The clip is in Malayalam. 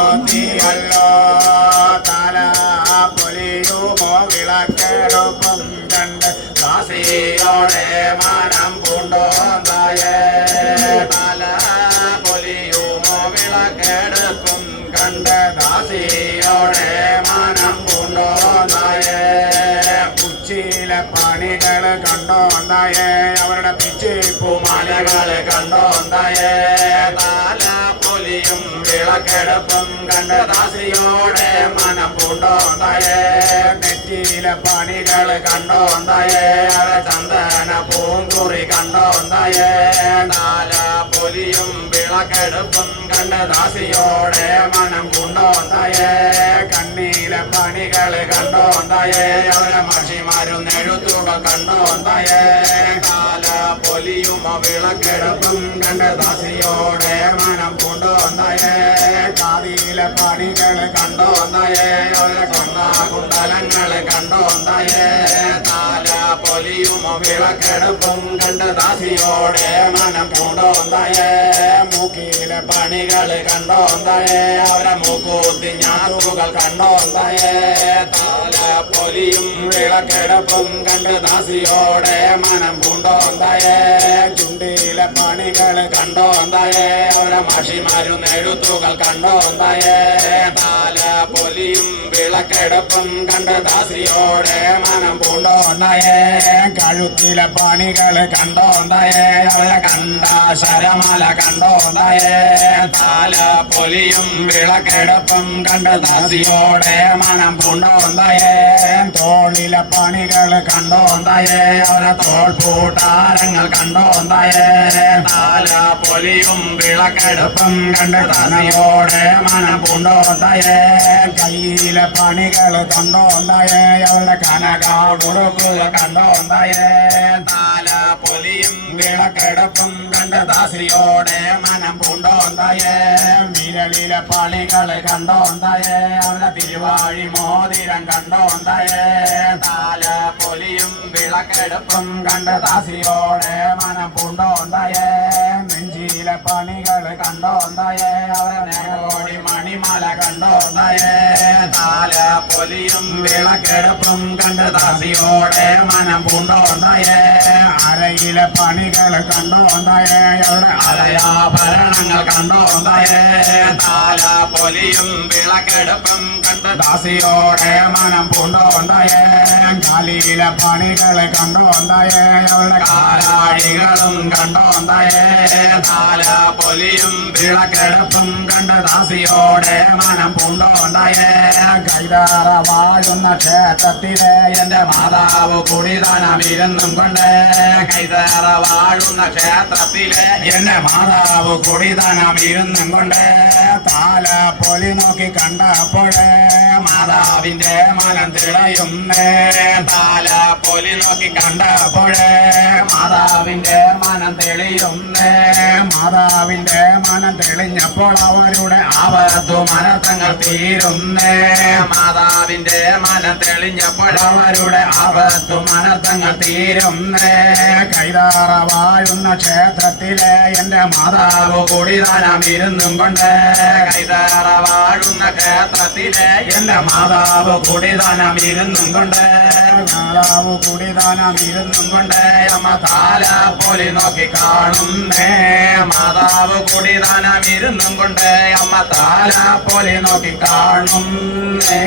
കൊളുത്തിയല്ലോ. തല പൊലിയുമോ വിളക്കെടുപ്പും കണ്ട് ദാസിയോടെ മനം പൂണ്ടോന്തായേ തല പൊലിയുമോ വിളക്കെടുപ്പും കണ്ട് ദാസിയോടെ മനം പൂണ്ടോന്തായേ ഉച്ചിയിലെ പണികൾ കണ്ടോന്തായേ അവരുടെ പിച്ചിപ്പൂമാലകൾ കണ്ടോന്തായേ താല പൊലിയും വിളക്കെടുപ്പും കണ്ട് ദാസിയോടെ മനം പൂണ്ടോന്തയേ നെറ്റിയിലെ പണികൾ കണ്ടോന്തയേ ചന്ദന പൂങ്കുറി കണ്ടോന്തയേ നാല പൊലിയും വിളക്കെടുപ്പും കണ്ട് ദാസിയോടെ മനം കൊണ്ടോന്തയേ കണ്ണീലെ പണികൾ കണ്ടോന്തയേ അവരെ മഷിമാരും എഴുത്തുകൾ കണ്ടോന്തയേ കാല പൊലിയും വിളക്കെടുപ്പും കണ്ട് ദാസിയോടെ മനം കൊണ്ടുവന്നയേ. കാതിയിലെ പണികൾ കണ്ടോന്തായേ അവരെ കൊണ്ട കുണ്ടലങ്ങൾ കണ്ടോന്തായേ വിളക്കെടുപ്പും കണ്ട് ദാസിയോടെ മനം പൂണ്ടോന്തയേ. മൂക്കിയിലെ പണികൾ കണ്ടോന്തയേ. അവരെ മൂക്കൂത്തി ഞാറുകൾ കണ്ടോന്തയേ. താല പൊലിയും വിളക്കെടുപ്പും കണ്ട് ദാസിയോടെ മനം പൂണ്ടോന്തയേ. ചുണ്ടിയിലെ പണികൾ കണ്ടോന്തയേ. അവരെ മാഷിമാരും എഴുത്തുകൾ കണ്ടോന്തയേ. താല പൊലിയും വിളക്കെടുപ്പും കണ്ട് ദാസിയോടെ മനം പൂണ്ടോണ്ടയേ. കഴുത്തിലെ പണികൾ കണ്ടോണ്ടയേ. അവളെ കണ്ട ശരമല കണ്ടോന്തായേ താല പൊലിയും വിളക്കെടുപ്പും കണ്ട് ദാസിയോടെ മനം പൂണ്ടോന്തയേ. തോളിലെ പണികൾ കണ്ടോന്തയേ. അവരെ തോൾ പൂട്ടാരങ്ങൾ കണ്ടോന്തയേ. താല പൊലിയും വിളക്കെടുപ്പും കണ്ട് ദാസിയോടെ മനം പൂണ്ടോന്തയേ. കയ്യിലെ പണികൾ കണ്ടോന്തയേ. അവരുടെ കനക കൊടുക്കുക കണ്ടോന്തയേ. താല പൊലിയും വിളക്കെടുപ്പും കണ്ട് ദാസിയോടെ മനം പൂണ്ടോന്തയേ. വിരളിലെ പണികൾ കണ്ടോന്തയേ. അവരുടെ തിരുവാഴി മോതിരം കണ്ടോന്തയേ. താല പൊലിയും വിളക്കെടുപ്പും കണ്ട് ദാസിയോടെ മനം പൂണ്ടോന്തായേ. നെഞ്ചിയിലെ കണ്ടോ കണ്ടോന്തായേ? അവരെ കോടി മണിമല കണ്ടോന്തായേ? താല പൊലിയും വിളക്കെടുപ്പും കണ്ട് ദാസിയോടെ മനം പൂണ്ടോന്തായേ? അരയിലെ പണികൾ കണ്ടോന്തായേ? അവരുടെ അലയാഭരണങ്ങൾ കണ്ടോന്തായേ? താല പൊലിയും വിളക്കെടുപ്പും കണ്ട് ദാസിയോടെ മനം പൂണ്ടോന്തായേ കാലിയിലെ പണികളെ കണ്ടോന്തായേ അവരുടെ കാലാഴികളും കണ്ടോന്തായേ താല പൊലിയും വിളക്കെടുപ്പും കണ്ട് ദാസിയോടെ മനം പൂണ്ടോന്തായേ കൈതാറ വാഴുന്ന ക്ഷേത്രത്തിലെ എന്റെ മാതാവ് കുടിതനം ഇരുന്നും കൊണ്ട് കൈതാറ വാഴുന്ന ക്ഷേത്രത്തിലെ എന്റെ മാതാവ് കുടിതനം ഇരുന്നും കൊണ്ട് താല പൊലി നോക്കി കണ്ടപ്പോഴേ മാതാവിന്റെ മനം തിളയുന്നേ. താല പോലി നോക്കി കണ്ടപ്പോഴേ മാതാവിന്റെ മനം തെളിയുന്നേ. മാതാവിന്റെ മനം തെളിഞ്ഞപ്പോൾ അവരുടെ ആപത്തു മനർത്ഥങ്ങൾ തീരുന്നേ. മാതാവിന്റെ മനം തെളിഞ്ഞപ്പോൾ അവരുടെ ആപത്തു മനർത്ഥങ്ങൾ തീരുന്നേ. കൈതാറ വാഴുന്ന ക്ഷേത്രത്തിലെ എന്റെ മാതാവ് കുടിതാനം ഇരുന്നും കൊണ്ട് കൈതാറ വാഴുന്ന ക്ഷേത്രത്തിലെ എന്റെ മാതാവ് കുടിതാനം ഇരുന്നും കൊണ്ട് മാതാവ് കുടിതാനം ഇരുന്നും കൊണ്ട് അമ്മ താല പോലെ നോക്കി കാണുന്നേ. മാതാവ് കുടിതാനം ഇരുന്നും കൊണ്ട് അമ്മ താര പോലെ നോക്കി കാണുന്നേ